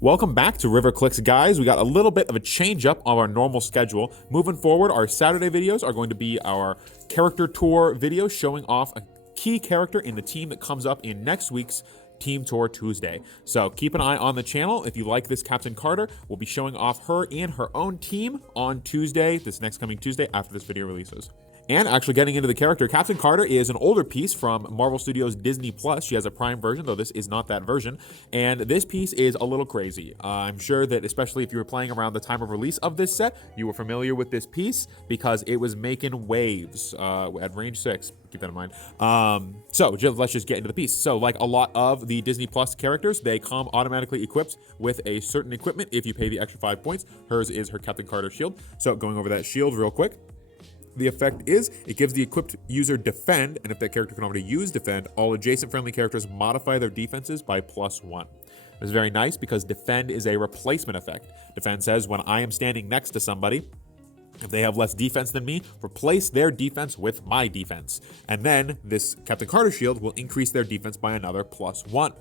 Welcome back to Heroclix, guys. We got a little bit of a change up on our normal schedule. Moving forward, our Saturday videos are going to be our character tour videos showing off a key character in the team that comes up in next week's Team Tour Tuesday. So keep an eye on the channel. If you like this Captain Carter, we'll be showing off her and her own team on Tuesday, this next coming Tuesday after this video releases. And actually getting into the character, Captain Carter is an older piece from Marvel Studios Disney Plus. She has a Prime version, though this is not that version. And this piece is a little crazy. I'm sure that especially if you were playing around the time of release of this set, you were familiar with this piece because it was making waves at range 6. Keep that in mind. Let's just get into the piece. So like a lot of the Disney Plus characters, they come automatically equipped with a certain equipment if you pay the extra 5 points. Hers is her Captain Carter shield. So going over that shield real quick. The effect is, it gives the equipped user defend, and if that character can already use defend, all adjacent friendly characters modify their defenses by +1. This is very nice because defend is a replacement effect. Defend says when I am standing next to somebody, if they have less defense than me, replace their defense with my defense. And then this Captain Carter shield will increase their defense by another +1.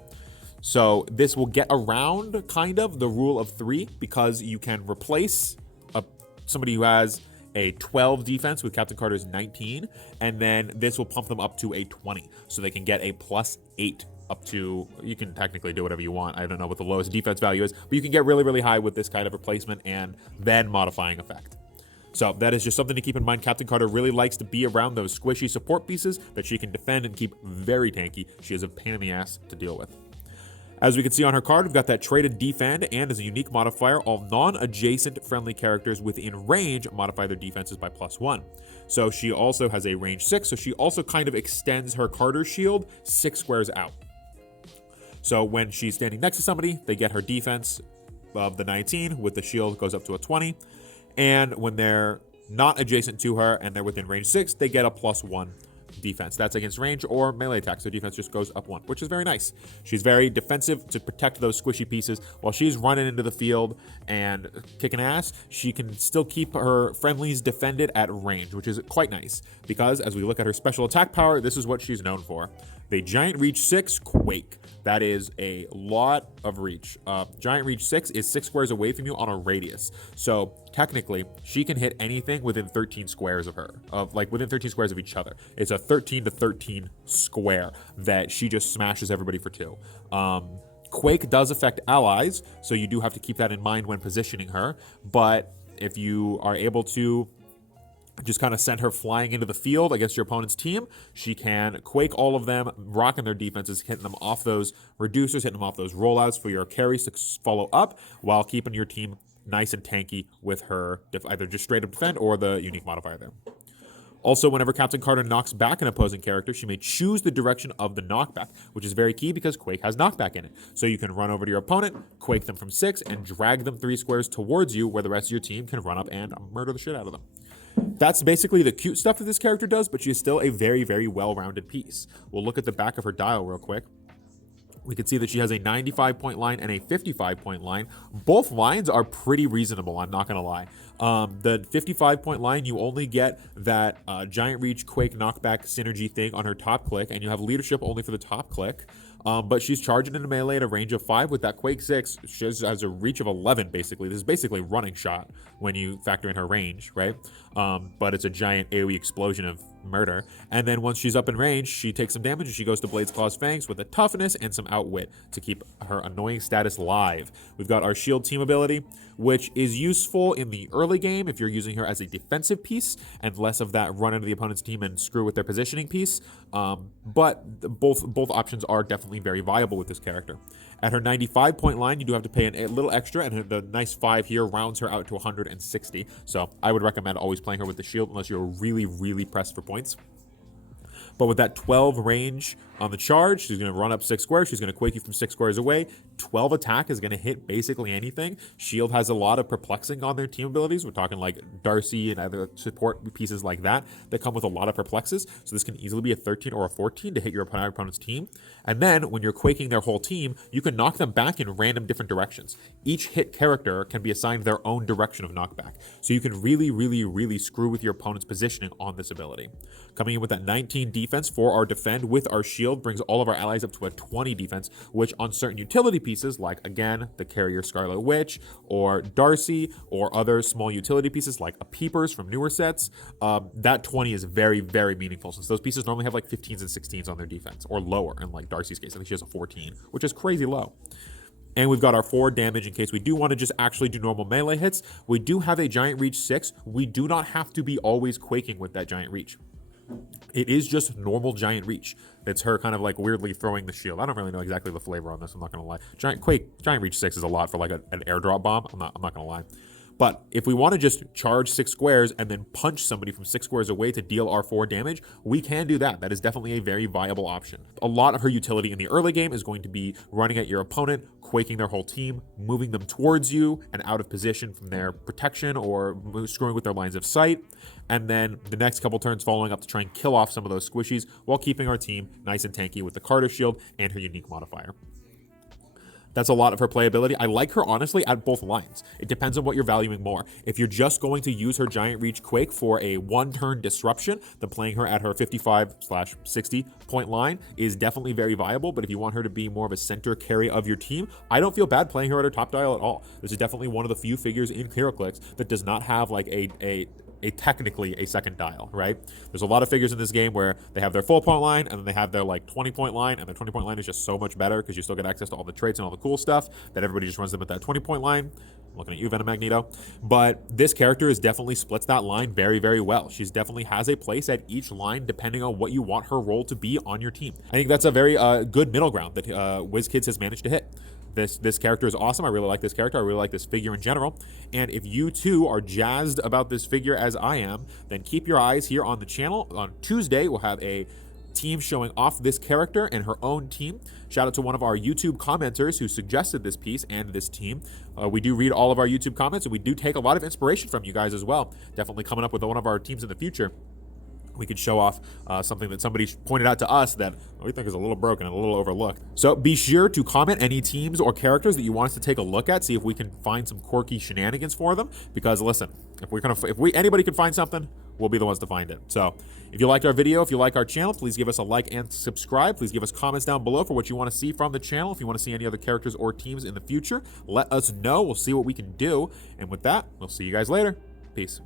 So this will get around kind of the rule of 3 because you can replace somebody who has a 12 defense with Captain Carter's 19, and then this will pump them up to a 20, so they can get a +8 up to, you can technically do whatever you want. I don't know what the lowest defense value is, but you can get really, really high with this kind of replacement and then modifying effect. So that is just something to keep in mind. Captain Carter really likes to be around those squishy support pieces that she can defend and keep very tanky. She is a pain in the ass to deal with. As we can see on her card, we've got that traded defend, and as a unique modifier, all non-adjacent friendly characters within range modify their defenses by +1. So she also has a range 6, so she also kind of extends her Carter shield 6 squares out. So when she's standing next to somebody, they get her defense of the 19, with the shield goes up to a 20. And when they're not adjacent to her and they're within range 6, they get a +1 defense. That's against range or melee attack, so defense just goes up 1, which is very nice. She's very defensive to protect those squishy pieces. While she's running into the field and kicking ass, she can still keep her friendlies defended at range, which is quite nice, because as we look at her special attack power, this is what she's known for. The Giant Reach 6 Quake. That is a lot of reach. Giant Reach 6 is 6 squares away from you on a radius. So technically, she can hit anything within 13 squares of her, within 13 squares of each other. It's a 13 to 13 square that she just smashes everybody for 2. Quake does affect allies, so you do have to keep that in mind when positioning her. But if you are able to just kind of send her flying into the field against your opponent's team, she can quake all of them, rocking their defenses, hitting them off those reducers, hitting them off those rollouts for your carries to follow up, while keeping your team nice and tanky with her either just straight up defend or the unique modifier there. Also, whenever Captain Carter knocks back an opposing character, she may choose the direction of the knockback, which is very key because Quake has knockback in it. So you can run over to your opponent, quake them from 6, and drag them 3 squares towards you, where the rest of your team can run up and murder the shit out of them. That's basically the cute stuff that this character does, but she is still a very, very well-rounded piece. We'll look at the back of her dial real quick. We can see that she has a 95-point line and a 55-point line. Both lines are pretty reasonable, I'm not going to lie. The 55-point line, you only get that Giant Reach Quake knockback synergy thing on her top click, and you have leadership only for the top click. But she's charging into melee at a range of 5 with that Quake 6. She has a reach of 11, basically. This is basically running shot when you factor in her range, right? But it's a giant AoE explosion of murder. And then once she's up in range, she takes some damage and she goes to Blades, Claws, Fangs with a toughness and some outwit to keep her annoying status live. We've got our shield team ability, which is useful in the early game if you're using her as a defensive piece and less of that run into the opponent's team and screw with their positioning piece. But both options are definitely very viable with this character. At her 95-point line, you do have to pay a little extra, and the nice 5 here rounds her out to 160. So I would recommend always playing her with the shield unless you're really, really pressed for points. But with that 12 range on the charge, she's going to run up 6 squares. She's going to quake you from 6 squares away. 12 attack is going to hit basically anything. Shield has a lot of perplexing on their team abilities. We're talking like Darcy and other support pieces like that come with a lot of perplexes. So this can easily be a 13 or a 14 to hit your opponent's team. And then when you're quaking their whole team, you can knock them back in random different directions. Each hit character can be assigned their own direction of knockback. So you can really, really, really screw with your opponent's positioning on this ability. Coming in with that 19 defense for our defend with our shield shield brings all of our allies up to a 20 defense, which on certain utility pieces, like again, the carrier Scarlet Witch or Darcy or other small utility pieces like a Peepers from newer sets, that 20 is very, very meaningful since those pieces normally have like 15s and 16s on their defense or lower. In like Darcy's case, I think she has a 14, which is crazy low. And we've got our 4 damage in case we do want to just actually do normal melee hits. We do have a Giant Reach 6. We do not have to be always quaking with that Giant Reach. It is just normal Giant Reach. It's her kind of like weirdly throwing the shield. I don't really know exactly the flavor on this, I'm not going to lie. Giant Reach 6 is a lot for like an airdrop bomb. I'm not going to lie. But if we want to just charge 6 squares and then punch somebody from 6 squares away to deal our 4 damage, we can do that. That is definitely a very viable option. A lot of her utility in the early game is going to be running at your opponent, quaking their whole team, moving them towards you and out of position from their protection or screwing with their lines of sight. And then the next couple turns following up to try and kill off some of those squishies while keeping our team nice and tanky with the Carter shield and her unique modifier. That's a lot of her playability. I like her, honestly, at both lines. It depends on what you're valuing more. If you're just going to use her Giant Reach Quake for a one-turn disruption, then playing her at her 55/60 point line is definitely very viable. But if you want her to be more of a center carry of your team, I don't feel bad playing her at her top dial at all. This is definitely one of the few figures in Heroclix that does not have like a technically a second dial, right? There's a lot of figures in this game where they have their full point line and then they have their like 20-point line, and their 20-point line is just so much better because you still get access to all the traits and all the cool stuff that everybody just runs them at that 20-point line. I'm looking at you, Venom Magneto. But this character is definitely splits that line very, very well. She's definitely has a place at each line depending on what you want her role to be on your team. I think that's a very good middle ground that WizKids has managed to hit. This character is awesome. I really like this character. I really like this figure in general. And if you too are jazzed about this figure as I am, then keep your eyes here on the channel. On Tuesday, we'll have a team showing off this character and her own team. Shout out to one of our YouTube commenters who suggested this piece and this team. We do read all of our YouTube comments, and we do take a lot of inspiration from you guys as well. Definitely coming up with one of our teams in the future. We could show off something that somebody pointed out to us that we think is a little broken and a little overlooked. So be sure to comment any teams or characters that you want us to take a look at, see if we can find some quirky shenanigans for them. Because listen, if anybody can find something, we'll be the ones to find it. So if you liked our video, if you like our channel, please give us a like and subscribe. Please give us comments down below for what you want to see from the channel. If you want to see any other characters or teams in the future, let us know. We'll see what we can do. And with that, we'll see you guys later. Peace.